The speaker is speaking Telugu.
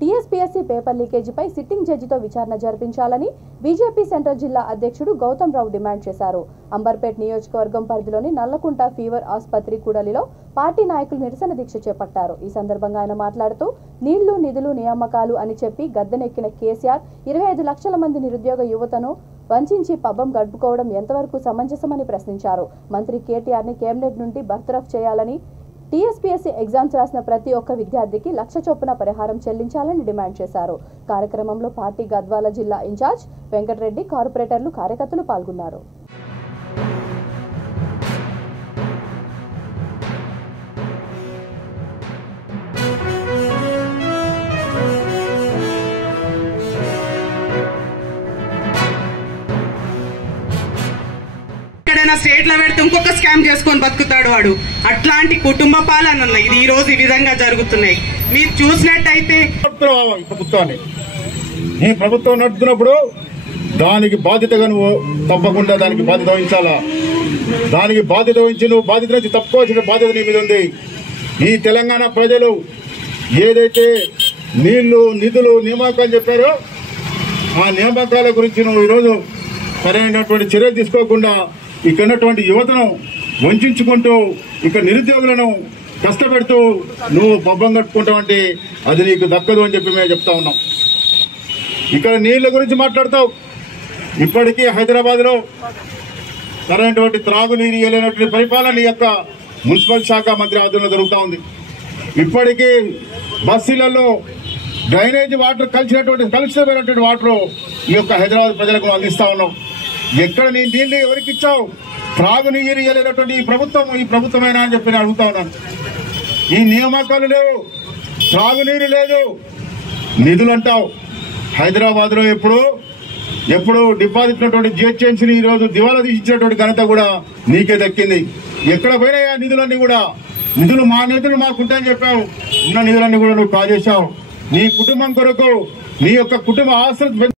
టీఎస్పీఎస్సీ పేపర్ లీకేజీపై సిట్టింగ్ జడ్జితో విచారణ జరిపించాలని బీజేపీ సెంట్రల్ జిల్లా అధ్యక్షుడు గౌతమ్ రావు డిమాండ్ చేశారు. అంబర్పేట్ నియోజకవర్గం పరిధిలోని నల్లకుంట ఫీవర్ ఆసుపత్రి కూడలిలో పార్టీ నాయకులు నిరసన దీక్ష చేపట్టారు. ఈ సందర్భంగా ఆయన మాట్లాడుతూ నీళ్లు నిధులు నియామకాలు అని చెప్పి గద్దెనెక్కిన కేసీఆర్ 25 లక్షల మంది నిరుద్యోగ యువతను వంచించి పబ్బం గడుపుకోవడం ఎంతవరకు సమంజసమని ప్రశ్నించారు. మంత్రి కేటీఆర్ని కేబినెట్ నుండి బర్తరఫ్ చేయాలని, టీఎస్పీఎస్సీ ఎగ్జామ్స్ రాసిన ప్రతి ఒక్క విద్యార్థికి 1 లక్ష చొప్పున పరిహారం చెల్లించాలని డిమాండ్ చేశారు. కార్యక్రమంలో పార్టీ గద్వాల జిల్లా ఇన్ఛార్జ్ వెంకటరెడ్డి, కార్పొరేటర్లు, కార్యకర్తలు పాల్గొన్నారు. స్టేట్ లో పెడితే ఇంకొక స్కామ్ చేసుకొని బతుకుతాడు వాడు. అట్లాంటి కుటుంబ పాలన ఇది ఈ రోజు ఈ విధంగా జరుగుతున్నాయి. మీరు చూసినట్టయితే ఈ ప్రభుత్వం నడుపుతున్నప్పుడు దానికి బాధ్యతగా నువ్వు తప్పకుండా దానికి బాధ్యత వహించాలా. దానికి బాధ్యత వహించి నువ్వు బాధ్యత నుంచి తప్పుకోవాల్సిన బాధ్యత నీ మీద ఉంది. ఈ తెలంగాణ ప్రజలు ఏదైతే నీళ్లు నిధులు నియామకాలు చెప్పారో ఆ నియామకాల గురించి నువ్వు ఈరోజు సరైనటువంటి చర్యలు తీసుకోకుండా ఇక్కడ ఉన్నటువంటి యువతను వంచుకుంటూ ఇక్కడ నిరుద్యోగులను కష్టపెడుతూ నువ్వు పబ్బం కట్టుకుంటావంటే అది నీకు దక్కదు అని చెప్పి మేము చెప్తా ఉన్నాం. ఇక్కడ నీళ్ల గురించి మాట్లాడతావు. ఇప్పటికీ హైదరాబాద్ లో సరైనటువంటి త్రాగునీరు ఇవ్వలేనటువంటి పరిపాలన యొక్క మున్సిపల్ శాఖ మంత్రి ఆధ్వర్యంలో జరుగుతూ ఉంది. ఇప్పటికీ బస్సులలో డ్రైనేజ్ వాటర్ కలుషితమైనటువంటి వాటర్ ఈ యొక్క హైదరాబాద్ ప్రజలకు అందిస్తా ఉన్నాం. ఎక్కడ నీ నీళ్లు ఎవరికి ఇచ్చావు? త్రాగునీరు ఇవ్వలేనటువంటి ఈ ప్రభుత్వమైనా అని చెప్పి నేను అడుగుతా ఉన్నాను. ఈ నియామకాలు లేవు, త్రాగునీరు లేదు, నిధులు అంటావు. హైదరాబాద్ లో ఎప్పుడు డిపాజిట్ ఉన్నటువంటి జిహెచ్ఎంసీని ఈ రోజు దివాలా తీసిచ్చినటువంటి ఘనత కూడా నీకే దక్కింది. ఎక్కడ పోయినాయా నిధులన్నీ కూడా? నిధులు మా నిధులు మాకుంటాయని చెప్పావు. ఉన్న నిధులన్నీ కూడా నువ్వు కాజేశావు. నీ కుటుంబం కొరకు నీ యొక్క కుటుంబ ఆస్తులు